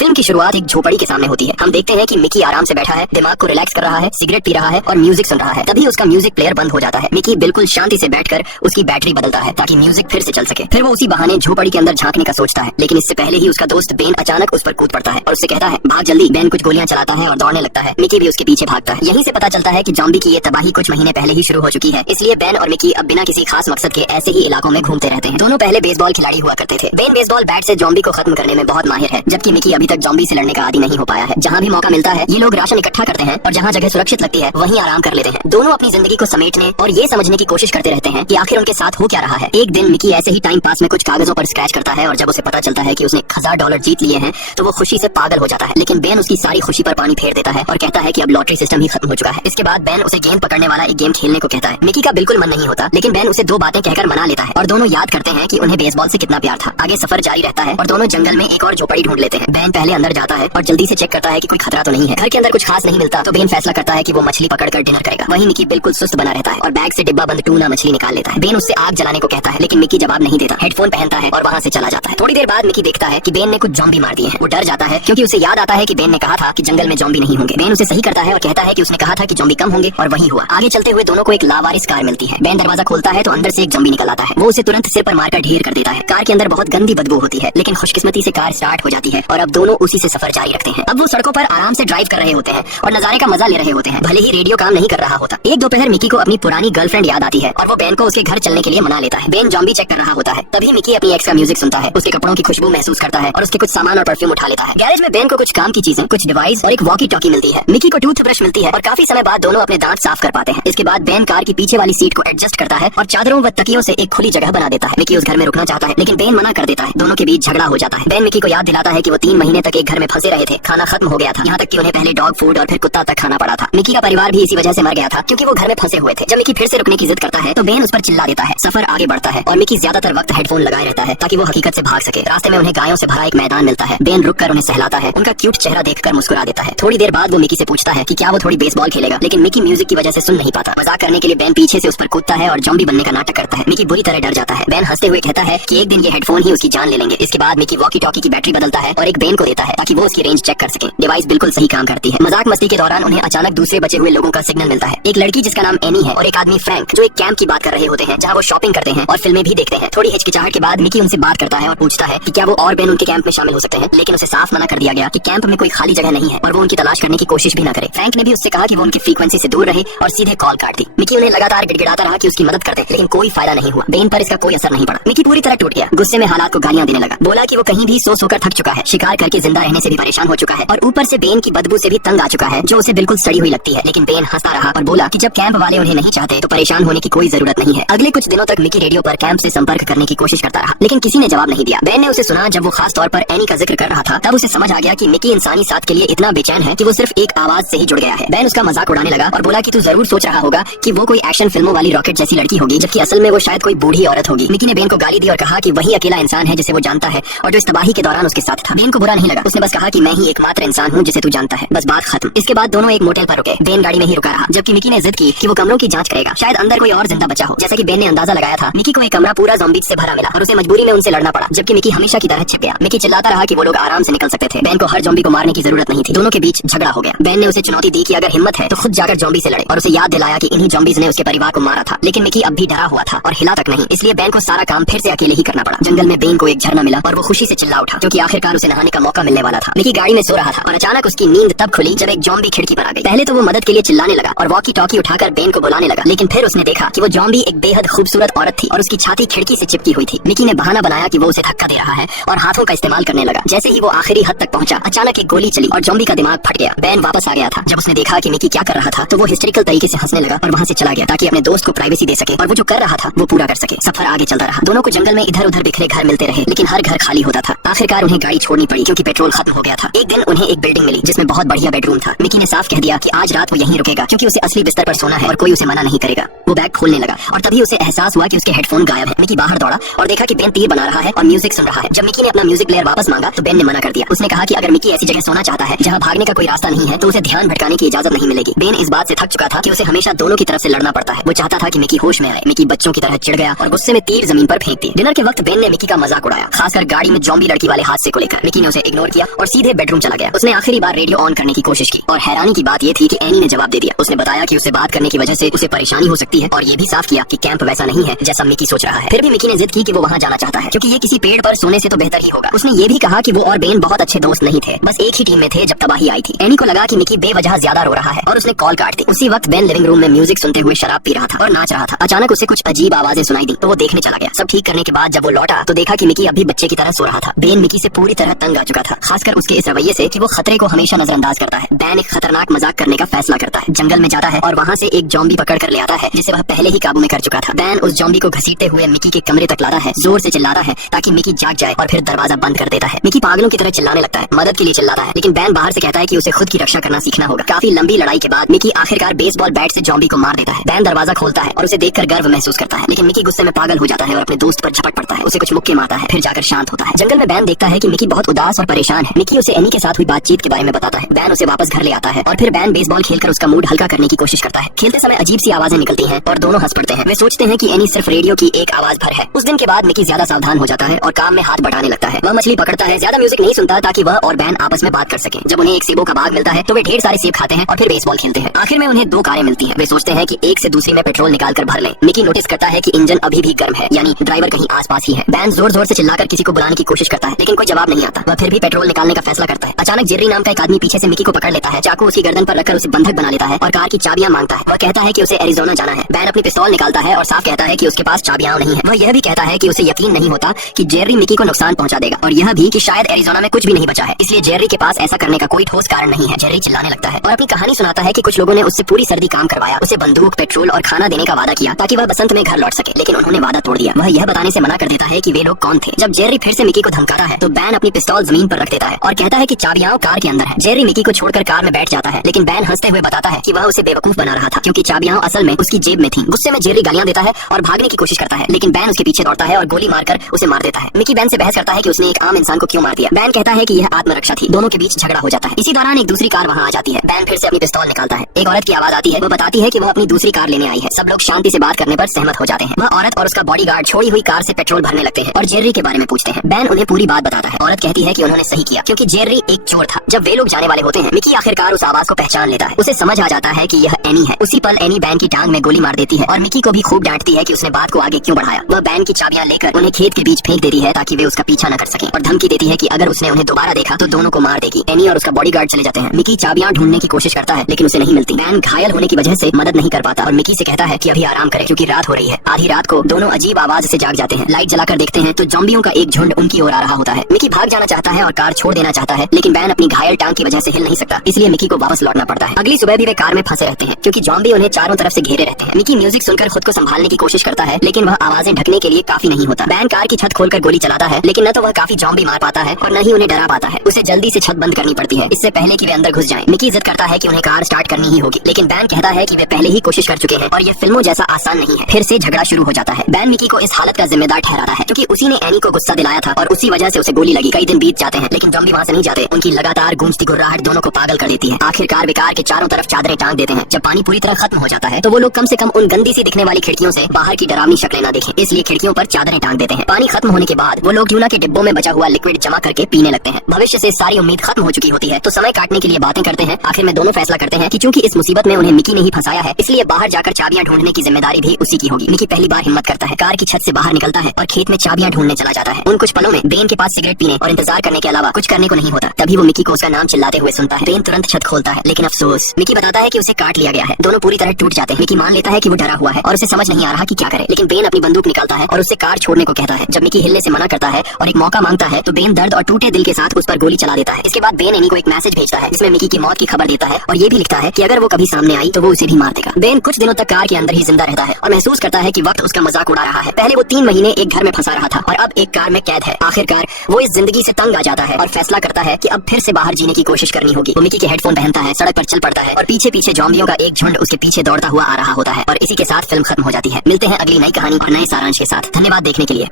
Film की शुरुआत एक झोपड़ी के सामने होती है। हम देखते हैं कि मिकी आराम से बैठा है, दिमाग को रिलैक्स कर रहा है, सिगरेट पी रहा है और म्यूजिक सुन रहा है। तभी उसका म्यूजिक प्लेयर बंद हो जाता है। मिकी बिल्कुल शांति से बैठकर उसकी बैटरी बदलता है ताकि म्यूजिक फिर से चल सके। फिर वो उसी बहाने झोपड़ी के अंदर झांकने का सोचता है, लेकिन इससे पहले ही उसका दोस्त बेन अचानक उस पर कूद पड़ता है और उससे कहता है भाग जल्दी। बेन कुछ गोलियां चलाता है और दौड़ने लगता है। मिकी भी उसके पीछे भागता है। यहीं से पता चलता है कि जॉम्बी की ये तबाही कुछ महीने पहले ही शुरू हो चुकी है, इसलिए बेन और मिकी अब बिना किसी खास मकसद के ऐसे ही इलाकों में घूमते रहते हैं। दोनों पहले बेसबॉल खिलाड़ी हुआ करते थे। बेन बेसबॉल बैट से जॉम्बी को खत्म करने में बहुत माहिर है, जबकि मिकी अभी तक जॉम्बी से लड़ने का आदी नहीं हो पाया है। जहाँ भी मौका मिलता है ये लोग राशन इकट्ठा करते हैं और जहाँ जगह सुरक्षित लगती है वहीं आराम कर लेते हैं। दोनों अपनी जिंदगी को समेटने और ये समझने की कोशिश करते रहते हैं कि आखिर उनके साथ हो क्या रहा है। एक दिन मिकी ऐसे ही टाइम पास में कुछ कागजों पर स्क्रैच करता है और जब उसे पता चलता है कि उसने $1000 जीत लिए हैं तो वो खुशी से पागल हो जाता है। लेकिन बेन उसकी सारी खुशी पर पानी फेर देता है और कहता है कि अब लॉटरी सिस्टम ही खत्म हो चुका है। इसके बाद बेन उसे गेंद पकड़ने वाला एक गेम खेलने को कहता है। मिकी का बिल्कुल मन नहीं होता, लेकिन बेन उसे 2 बातें कहकर मना लेता है और दोनों याद करते हैं कि उन्हें बेसबॉल से कितना प्यार था। आगे सफर जारी रहता है और दोनों जंगल में एक और झोपड़ी ढूंढ लेते हैं। बेन पहले अंदर जाता है और जल्दी से चेक करता है कि कोई खतरा तो नहीं है। घर के अंदर कुछ खास नहीं मिलता तो बेन फैसला करता है कि वो मछली पकड़कर डिनर करेगा। वहीं मिकी बिल्कुल सुस्त बना रहता है और बैग से डिब्बा बंद टूना मछली निकाल लेता है। बेन उससे आग जलाने को कहता है, लेकिन मिकी जवाब नहीं देता। हेडफोन पहनता है और वहाँ से चला जाता है। थोड़ी देर बाद मिकी देखता है कि बेन ने कुछ जॉम्बी मार दिए हैं। वो डर जाता है क्योंकि उसे याद आता है कि बेन ने कहा था कि जंगल में जॉम्बी नहीं होंगे। बेन उसे सही करता है और कहता है कि उसने कहा था कि जॉम्बी कम होंगे और वही हुआ। आगे चलते हुए दोनों को एक लावारिस कार मिलती है। बेन दरवाजा खोलता है तो अंदर से एक जॉम्बी निकल आता है। वो उसे तुरंत सिर पर मारकर ढेर कर देता है। कार के अंदर बहुत गंदी बदबू होती है, लेकिन खुशकिस्मती से कार स्टार्ट हो जाती है और अब दोनों उसी से सफर जारी रखते हैं। अब वो सड़कों पर आराम से ड्राइव कर रहे होते हैं और नजारे का मजा ले रहे होते हैं, भले ही रेडियो काम नहीं कर रहा होता। एक दोपहर मिकी को अपनी पुरानी गर्लफ्रेंड याद आती है और वो बेन को उसके घर चलने के लिए मना लेता है। बेन जॉम्बी चेक कर रहा होता है, तभी मिकी अपनी एक्स का म्यूजिक सुनता है, उसके कपड़ों की खुशबू महसूस करता है और उसके कुछ सामान और परफ्यूम उठा लेता है। गैरेज में बेन को कुछ काम की चीजें, कुछ डिवाइस और एक वॉकी टॉकी मिलती है। मिकी को टूथब्रश मिलती है और काफी समय बाद दोनों अपने दांत साफ कर पाते हैं। इसके बाद बेन कार की पीछे वाली सीट को एडजस्ट करता है और चादरों व तकियों से एक खुली जगह बना देता है। मिकी उस घर में रुकना चाहता है, लेकिन बेन मना कर देता है। दोनों के बीच झगड़ा हो जाता है। बेन मिकी को याद दिलाता है कि वो 3 महीने तक एक घर में फंसे रहे थे, खाना खत्म हो गया था, यहाँ तक कि उन्हें पहले डॉग फूड और फिर कुत्ता तक खाना पड़ा था। मिकी का परिवार भी इसी वजह से मर गया था क्योंकि वो घर में फंसे हुए थे। जब मिकी फिर से रुकने की जिद करता है तो बेन उस पर चिल्ला देता है। सफर आगे बढ़ता है और मिकी ज्यादातर वक्त हेडफोन लगाए रहता है ताकि वो हकीकत से भाग सके। रास्ते में उन्हें गायों से भरा एक मैदान मिलता है। बेन रुककर उन्हें सहलाता है, उनका क्यूट चेहरा देखकर मुस्कुरा देता है। थोड़ी देर बाद वो मिकी से पूछता है कि क्या वो थोड़ी बेसबॉल खेलेगा, लेकिन मिकी म्यूजिक की वजह से सुन नहीं पाता। मजाक करने के लिए बेन पीछे से उस पर कूदता है और जॉम्बी बनने का नाटक करता है। मिकी बुरी तरह डर जाता है। बेन हंसते हुए कहता है कि एक दिन ये हेडफोन ही उसकी जान ले लेंगे। इसके बाद मिकी वॉकी टॉकी की बैटरी बदलता है और एक बेन को देता है ताकि वो उसकी रेंज चेक कर सके। डिवाइस बिल्कुल सही काम करती है। मजाक मस्ती के दौरान उन्हें अचानक दूसरे बचे हुए लोगों का सिग्नल मिलता है। एक लड़की जिसका नाम एनी है और एक आदमी फ्रैंक, जो एक कैंप की बात कर रहे होते हैं जहाँ वो शॉपिंग करते हैं और फिल्में भी देखते हैं। थोड़ी हिचकिचाहट के बाद मिकी उनसे बात करता है और पूछता है कि क्या वो और बेन उनके कैंप में शामिल हो सकते हैं, लेकिन उसे साफ मना कर दिया गया कि कैंप में कोई खाली जगह नहीं है और वो उनकी तलाश करने की कोशिश भी न करे। फ्रैंक ने भी उससे कहा कि वो उनकी फ्रीक्वेंसी से दूर रहे और सीधे कॉल काट दी। मिकी उन्हें लगातार गिड़गिड़ाता रहा कि उसकी मदद करते, लेकिन कोई फायदा नहीं हुआ। बेन पर इसका कोई असर नहीं पड़ा। मिकी पूरी तरह टूट गया। गुस्से में हालात को गालियां देने लगा। बोला कि वो कहीं भी सो सोकर थक चुका है, शिकार करके जिंदा रहने से भी परेशान हो चुका है और ऊपर से बेन की बदबू से भी तंग आ चुका है जो उसे बिल्कुल सड़ी हुई लगती है। लेकिन बेन हंसता रहा और बोला कि जब कैंप वाले उन्हें नहीं चाहते तो परेशान होने की कोई जरूरत नहीं है। अगले कुछ दिनों तक मिकी रेडियो पर कैंप से संपर्क करने की कोशिश करता रहा, लेकिन किसी ने जवाब नहीं दिया। बेन ने उसे सुना जब वो खास तौर पर एनी का जिक्र कर रहा था। तब उसे समझ आ गया कि मिकी इंसानी साथ के लिए इतना बेचैन है कि वो सिर्फ एक आवाज से ही जुड़ गया है। बेन उसका मजाक उड़ाने लगा और बोला कि तू जरूर सोच रहा होगा कि वो कोई एक्शन फिल्मों वाली रॉकेट जैसी लड़की होगी, जबकि असल में वो शायद कोई बूढ़ी औरत होगी। मिकी ने बेन को गाली दी और कहा कि वही अकेला इंसान है जिसे वो जानता है और जो इस तबाही के दौरान उसके साथ था। बेन को बुरा नहीं लगा। उसने बस कहा कि मैं ही एकमात्र इंसान हूँ जिसे तू जानता है, बस बात खत्म। इसके बाद दोनों एक मोटेल पर रुके। बेन गाड़ी में ही रुका रहा, जबकि मिकी ने जिद की कि वो कमरों की जांच करेगा, शायद अंदर कोई और जिंदा बचा हो। जैसा कि बेन ने अंदाजा लगाया था, मिकी को एक कमरा पूरा ज़ॉम्बीज़ से भरा मिला और उसे मजबूरी में उनसे लड़ना पड़ा, जबकि मिकी हमेशा की तरह छिप गया। मिकी चिल्लाता रहा कि वो लोग आराम से निकल सकते थे। बेन को हर ज़ॉम्बी को मारने की जरूरत नहीं थी। दोनों के बीच झगड़ा हो गया। बेन ने उसे चुनौती दी कि अगर हिम्मत है तो खुद जाकर ज़ॉम्बी से लड़े और उसे याद दिलाया कि इन्हीं ज़ॉम्बीज़ ने उसके परिवार को मारा था। लेकिन मिकी अब भी डरा हुआ था और हिला तक नहीं, इसलिए बेन को सारा काम फिर से अकेले ही करना पड़ा। जंगल में बेन को एक झरना मिला और वो खुशी से चिल्ला उठा क्योंकि आखिरकार उसे नहाने का मौका मिलने वाला था। मिकी गाड़ी में सो रहा था और अचानक उसकी नींद तब खुली जब एक ज़ॉम्बी खिड़की पर आ गई। पहले तो वो मदद के लिए चिल्लाने लगा और वॉकी टॉकी उठाकर बेन को बुलाने लगा, लेकिन फिर उसने देखा कि वो ज़ॉम्बी एक बेहद खूबसूरत औरत थी और उसकी छाती खिड़की से चिपकी हुई थी। मिकी ने बहाना बनाया कि वो उसे धक्का दे रहा है और हाथों का इस्तेमाल करने लगा। जैसे ही वो आखिरी हद तक पहुंचा, अचानक एक गोली चली और ज़ॉम्बी का दिमाग फट गया। बेन वापस आ गया था। जब उसने देखा कि मिकी क्या कर रहा था तो वो हिस्टेरिकल तरीके से हंसने लगा और वहाँ से चला गया ताकि अपने दोस्त को प्राइवेसी दे सके और वो जो कर रहा था वो पूरा कर सके। सफर आगे चलता रहा। दोनों को जंगल में इधर उधर बिखरे घर मिलते रहे, लेकिन हर घर खाली होता था। आखिरकार उन्हें गाड़ी छोड़नी पड़ी क्योंकि पेट्रोल खत्म हो गया था। एक दिन उन्हें एक बिल्डिंग मिली जिसमें बहुत बढ़िया बेडरूम था। मिकी ने साफ कह दिया कि आज रात वो यहीं रुकेगा क्योंकि उसे असली बिस्तर पर सोना है और कोई उसे मना नहीं करेगा। वो बैग खोलने लगा और तभी उसे एहसास हुआ कि उसके हेडफोन गायब है। मिकी बाहर दौड़ा और देखा कि बेन तीर बना रहा है और म्यूजिक सुन रहा है। जब मिकी ने अपना म्यूजिक प्लेयर वापस मांगा तो बेन ने मना कर दिया। उसने कहा कि अगर मिकी ऐसी जगह सोना चाहता है जहाँ भागने का कोई रास्ता नहीं है तो उसे ध्यान भटकाने की इजाजत नहीं मिलेगी। बेन इस बात से थक चुका था कि उसे हमेशा दोनों की तरफ से लड़ना पड़ता है। वो चाहता था कि मिकी होश में आए। मिकी बच्चों की तरह चिढ़ गया और गुस्से में तीर जमीन पर फेंक दी। डिनर के वक्त बेन ने मिकी का मजाक उड़ाया, खासकर गाड़ी में ज़ॉम्बी लड़की वाले हादसे को लेकर। मिकी ने उसे इग्नोर किया और सीधे बेडरूम चला गया। उसने आखिरी बार रेडियो ऑन करने की कोशिश की और हैरानी की बात ये थी कि एनी ने जवाब दे दिया। उसने बताया कि उसे बात करने की वजह से उसे परेशानी हो सकती है और ये भी साफ किया कि कैंप वैसा नहीं है जैसा मिकी सोच रहा है। फिर भी मिकी ने जिद की कि वो वहाँ जाना चाहता है क्योंकि ये किसी पेड़ पर सोने से तो बेहतर ही होगा। उसने ये भी कहा कि वो और बेन बहुत अच्छे दोस्त नहीं थे, बस एक ही टीम में थे जब तबाही आई थी। एनी को लगा कि मिकी बेवजह ज्यादा रो रहा है और उसने कॉल काट दी। उसी वक्त बेन लिविंग रूम में म्यूजिक सुनते हुए शराब पी रहा था और नाच रहा था। अचानक उसे कुछ अजीब आवाजें सुनाई दी तो वो देखने चला गया। सब ठीक करने के बाद जब वो लौटा तो देखा कि मिकी अभी बच्चे की तरह सो रहा था। बेन मिकी से पूरी तरह तंग आ चुका था, खासकर उसके इस रवैये से कि वो खतरे को हमेशा नजरअंदाज करता है। बेन एक खतरनाक मजाक करने का फैसला करता है, जंगल में जाता है और वहाँ से एक जॉम्बी पकड़ कर ले आता है जिसे वह पहले ही काबू में कर चुका था। बेन उस जॉम्बी को घसीटते हुए मिकी के कमरे तक लाता है, जोर से चिल्लाता है ताकि मिकी जाग जाए और फिर दरवाजा बंद कर देता है। मिकी पागलों की तरह चिल्लाने लगता है, मदद के लिए चिल्लाता है, लेकिन बेन बाहर से कहता है कि उसे खुद की रक्षा करना सीखना होगा। काफी लंबी लड़ाई के बाद मिकी आखिरकार बेसबॉल बैट से जॉम्बी को मार देता है। बेन दरवाजा खोलता है और उसे देखकर गर्व महसूस करता है, लेकिन मिकी गुस्से में पागल हो जाता है और अपने दोस्त पर झपट पड़ता है, उसे कुछ मुक्के मारता है, फिर जाकर शांत होता है। जंगल में बेन देखता है कि मिकी बहुत उदास और परेशान है। मिकी उसे एनी के साथ हुई बातचीत के बारे में बताता है। बेन उसे वापस घर ले आता है और फिर बेन बेसबॉल खेलकर उसका मूड हल्का करने की कोशिश करता है। खेलते समय अजीब सी आवाजें निकलती हैं और दोनों हंस पड़ते हैं। वे सोचते हैं कि एनी सिर्फ रेडियो की एक आवाज भर है। उस दिन के बाद मिकी ज्यादा सावधान हो जाता है और काम में हाथ बढ़ाने लगता है। वह मछली पकड़ता है, ज्यादा म्यूजिक नहीं सुनता ताकि वह और बेन आपस में बात कर सके। जब उन्हें एक सेबों का बाग मिलता है तो वे ढेर सारे सेब खाते हैं और फिर बेसबॉल खेलते हैं। आखिर में उन्हें दो कारें मिलती हैं। वे सोचते हैं कि एक से दूसरी में पेट्रोल निकाल कर भर लें। मिकी नोटिस करता है कि इंजन अभी भी गर्म है, यानी ड्राइवर कहीं आसपास ही है। बेन जोर जोर से चिल्लाकर किसी को बुलाने की कोशिश करता है, लेकिन कोई जवाब नहीं आता। वह फिर भी पेट्रोल निकालने का फैसला करता है। अचानक जेर्री नाम का एक आदमी पीछे से मिकी को पकड़ लेता है, चाकू उसकी गर्दन पर रखकर उसे बंधक बना लेता है और कार की चाबियां मांगता है। वह कहता है कि उसे एरिजोना जाना है। बेन अपनी पिस्तौल निकालता है और साफ कहता है कि उसके पास चाबियां नहीं है। वह यह भी कहता है कि उसे यकीन नहीं होता कि जेर्री मिकी को नुकसान पहुंचा देगा और यह भी कि शायद एरिजोना में कुछ भी नहीं बचा है, इसलिए जेर्री के पास ऐसा करने का कोई ठोस कारण नहीं है। जेर्री चिल्लाने लगता है और अपनी कहानी सुनाता है कि कुछ लोगों ने उससे पूरी सर्दी काम करवाया, उसे बंदूक, पेट्रोल और खाना देने का वादा किया ताकि वह बसंत में घर लौट सके, लेकिन उन्होंने वादा तोड़ दिया। वह यह बताने से मना कर देता है कि वे लोग कौन थे। जब जेर्री फिर से मिकी को धमकाता है तो बेन अपनी पिस्तौल जमीन पर रख देता है और कहता है कि चाबियां कार के अंदर है। जेर्री मिकी को छोड़कर कार में बैठ जाता है, लेकिन बेन हंसते हुए बताता है कि वह उसे बेवकूफ बना रहा था क्योंकि चाबियां असल में उसकी जेब में थी। गुस्से में जेर्री गालियां देता है और भागने की कोशिश करता है, लेकिन बेन उसके पीछे दौड़ता है और गोली मारकर उसे मार देता है। मिकी बेन से बहस करता है कि उसने एक आम इंसान को क्यों मार दिया। बेन कहता है कि यह आत्मरक्षा थी। दोनों के बीच झगड़ा हो जाता है। इसी दौरान एक दूसरी कार वहाँ आ जाती है। बेन फिर से अपनी पिस्तौल निकालता है। एक औरत की आवाज आती है, वो बताती है कि वह अपनी दूसरी कार लेने आई है। सब लोग शांति से बात करने पर सहमत हो जाते हैं। वह औरत और उसका बॉडीगार्ड छोड़ी हुई कार से पेट्रोल भरने लगते हैं और जेर्री के बारे में पूछते हैं। बेन उन्हें पूरी बात बताता है। औरत कहती है कि उन्होंने सही किया क्योंकि जेर्री एक चोर था। जब वे लोग जाने वाले होते हैं, मिकी आखिरकार उस आवाज को पहचान लेता है। उसे समझ आ जाता है कि यह एनी है। उसी पल एनी बेन की टांग में गोली मार देती है और मिकी को भी खूब डांटती है कि उसने बात को आगे क्यों बढ़ाया। वह बेन की चाबियां लेकर उन्हें खेत के बीच फेंक देती है ताकि वे उसका पीछा न कर सकें और धमकी देती है कि अगर उसने उन्हें दोबारा देखा तो दोनों को मार देगी। एनी और उसका बॉडीगार्ड चले जाते हैं। मिकी चाबियां ढूंढने की कोशिश करता है लेकिन उसे नहीं मिलती। बेन घायल होने की वजह से मदद नहीं कर पाता और मिकी से कहता है कि अभी आराम करे क्योंकि रात हो रही है। आधी रात को दोनों अजीब आवाज से जाग जाते हैं। लाइट जलाकर देखते हैं तो जॉम्बियों का एक झुंड उनकी ओर आ रहा होता है। मिकी भाग जाना चाहता है और कार छोड़ देना चाहता है, लेकिन बेन अपनी घायल टांग की वजह से हिल नहीं सकता, इसलिए मिकी को वापस लौटना पड़ता है। अगली सुबह भी वे कार में फंसे रहते हैं क्योंकि जॉम्बी उन्हें चारों तरफ से घेरे रहते हैं। मिकी म्यूजिक सुनकर खुद को संभालने की कोशिश करता है, लेकिन वह आवाजें ढकने के लिए काफी नहीं होता। बेन कार की छत खोलकर गोली चलाता है, लेकिन न तो वह काफी जॉम्बी मार पाता है और न ही उन्हें डरा पाता है। उसे जल्दी से छत बंद करनी पड़ती है, इससे पहले कि वे अंदर घुस जाएं। मिकी जिद करता है कि उन्हें कार स्टार्ट करनी ही होगी, लेकिन बेन कहता है कि वे पहले ही कोशिश कर चुके हैं और ये फिल्मों जैसा आसान नहीं है। फिर से झगड़ा शुरू हो जाता है। बेन मिकी को इस हालत का जिम्मेदार ठहराता है क्योंकि उसी ने एनी को गुस्सा दिलाया था और उसी वजह से उसे गोली लगी। कई दिन बीत जाते हैं लेकिन जॉम्बी वहाँ से नहीं जाते। उनकी लगातार गूंजती गुर्राहट दोनों को पागल कर देती है। आखिरकार वे कार के चारों तरफ चादरें टांग देते हैं। जब पानी पूरी तरह खत्म हो जाता है तो वो लोग कम से कम उन गंदी सी दिखने वाली खिड़कियों से बाहर की डरावनी शक्लें न देखें, इसलिए खिड़कियों पर चादरें टांग देते हैं। पानी खत्म होने के बाद वो लोग ट्यूना के डिब्बों में बचा हुआ लिक्विड जमा करके पीने लगते हैं। भविष्य से सारी उम्मीद खत्म हो चुकी होती है तो समय काटने के लिए बातें करते हैं। आखिर में दोनों फैसला करते हैं कि चूंकि इस मुसीबत में उन्हें मिकी ने ही फंसाया है, इसलिए बाहर जाकर चाबियां ढूंढने की जिम्मेदारी भी उसी की होगी। मिकी पहली बार हिम्मत करता है, कार की छत से बाहर निकलता है और खेत में चाबियां ढूंढने चला जाता है। उन कुछ पलों में बेन के पास सिगरेट पीने और इंतजार करने के अलावा कुछ करने को नहीं होता। तभी वो मिकी को उसका नाम चिल्लाते हुए सुनता है। बेन तुरंत छत खोलता है, लेकिन अफसोस मिकी बताता है कि उसे काट लिया गया है। दोनों पूरी तरह टूट जाते हैं। मिकी मान लेता है कि वो डरा हुआ है और उसे समझ नहीं आ रहा कि क्या करे, लेकिन बेन अपनी बंदूक निकालता है और उससे कार छोड़ने को कहता है। जब मिकी हिलने से मना करता है और एक मौका मांगता है तो बेन दर्द और टूटे दिल के साथ उस पर गोली चला देता है। इसके बाद बेन एनी को एक मैसेज भेजता है जिसमें मिकी की मौत की खबर देता है और ये भी लिखता है कि अगर वो कभी सामने आई तो वो उसे भी मार देगा। बेन कुछ दिनों तक कार के अंदर ही जिंदा रहता है और महसूस करता है कि वक्त उसका मजाक उड़ा रहा है। पहले वो 3 महीने एक घर में फंसा रहा था और अब एक कार में कैद है। आखिरकार वो इस जिंदगी से तंग आ जाता है और फैसला करता है कि अब फिर से बाहर जीने की कोशिश करनी होगी। वो मिकी के हेडफोन पहनता है, सड़क पर चल पड़ता है और पीछे पीछे जॉम्बियों का एक झुंड उसके पीछे दौड़ता हुआ आ रहा होता है और इसी के साथ फिल्म खत्म हो जाती है। मिलते हैं अगली नई कहानी और नए सारांश के साथ। धन्यवाद देखने के लिए।